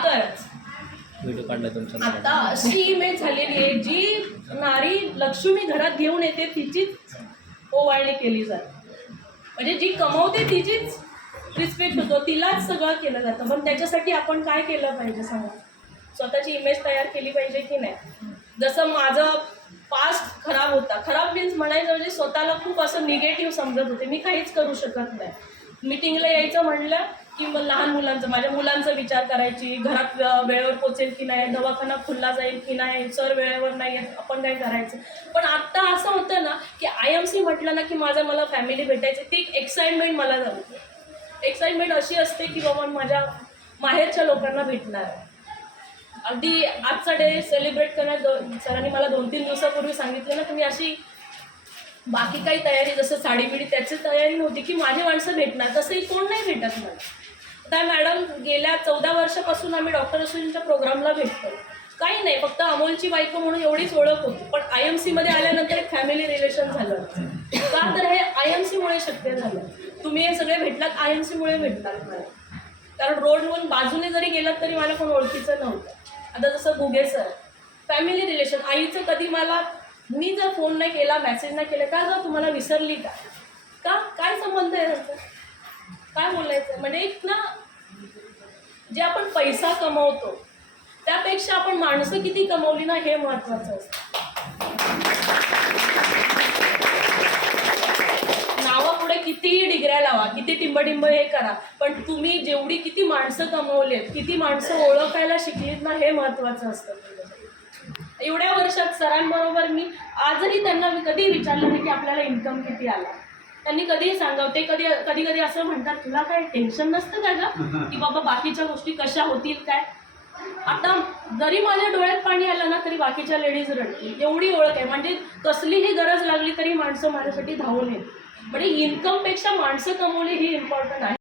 लवकरच व्हिडिओ काढला तुमचा आता अशी इमेज झालेली आहे, जी नारी लक्ष्मी घरात घेऊन येते तिचीच ओवाळणी केली जाते. म्हणजे जी कमवते तिचीच रिस्पेक्ट होतो, तिलाच सगळं केलं जातं. पण त्याच्यासाठी आपण काय केलं पाहिजे सांगा? स्वतःची इमेज तयार केली पाहिजे की नाही? जसं माझं पास्ट खराब होता, खराब मीन्स म्हणायचं म्हणजे स्वतःला खूप असं निगेटिव्ह समजत होते, मी काहीच करू शकत नाही. मीटिंगला यायचं म्हणलं की मग लहान मुलांचं, माझ्या मुलांचा विचार करायची, घरात वेळेवर पोचेल की नाही, दवाखाना खुल्ला जाईल की नाही, सर वेळेवर नाही आहेत, आपण काय करायचं. पण आत्ता असं होतं ना की IMC म्हटलं ना की मला फॅमिली भेटायचं, ती एक एक्साइटमेंट मला जाते. एक्साइटमेंट अशी असते की बाबा माझ्या माहेरच्या लोकांना भेटणार आहे. अगदी आजचा डे सेलिब्रेट करण्यात सरांनी मला 2-3 दिवसापूर्वी सांगितलं ना, तुम्ही अशी बाकी काही तयारी जसं साडी बिडी त्याची तयारी नव्हती की माझी माणसं भेटणार, तसंही कोण नाही भेटत मला. त्या मॅडम गेल्या 14 वर्षापासून आम्ही डॉक्टर असोसिएशनच्या प्रोग्रामला भेटतो. काही नाही, फक्त अमोलची बायको म्हणून एवढीच ओळख होती. पण IMCमध्ये आल्यानंतर एक फॅमिली रिलेशन झालं. का तर हे IMCमुळे शक्य झालं. तुम्ही हे सगळे भेटलात IMCमुळे भेटलात मला. कारण रोडवरून बाजूने जरी गेलात तरी मला कोण ओळखीचं नव्हतं. आता जसं गुगे सर, फॅमिली रिलेशन. आईचं कधी मला, मी जर फोन नाही केला, मेसेज नाही केला, का गं तुम्हाला विसरली का? का काय संबंध आहे त्यांचा? काय बोलायचं? म्हणजे एक ना, जे आपण पैसा कमवतो त्यापेक्षा आपण माणसं किती कमवली ना, हे महत्त्वाचं असतं. नावापुढे कितीही डिग्र्या लावा, किती टिंबटिंब हे करा, पण तुम्ही जेवढी किती माणसं कमवलेत, किती माणसं ओळखायला शिकलीत ना, हे महत्त्वाचं असतं. एवढ्या वर्षात सरांबरोबर मी आजही त्यांना मी कधी विचारलं नाही की आपल्याला इन्कम किती आला. त्यांनी कधीही सांगावं. ते कधी कधी असं म्हणतात, तुला काय टेन्शन नसतं का गं की बाबा बाकीच्या गोष्टी कशा होतील काय? आता जरी माझ्या डोळ्यात पाणी आलं ना तरी बाकीच्या लेडीज रडतील, एवढी ओळख आहे. म्हणजे कसलीही गरज लागली तरी माणसं माझ्यासाठी धावून येतील. म्हणजे इन्कमपेक्षा माणसं कमवली ही इम्पॉर्टंट आहे.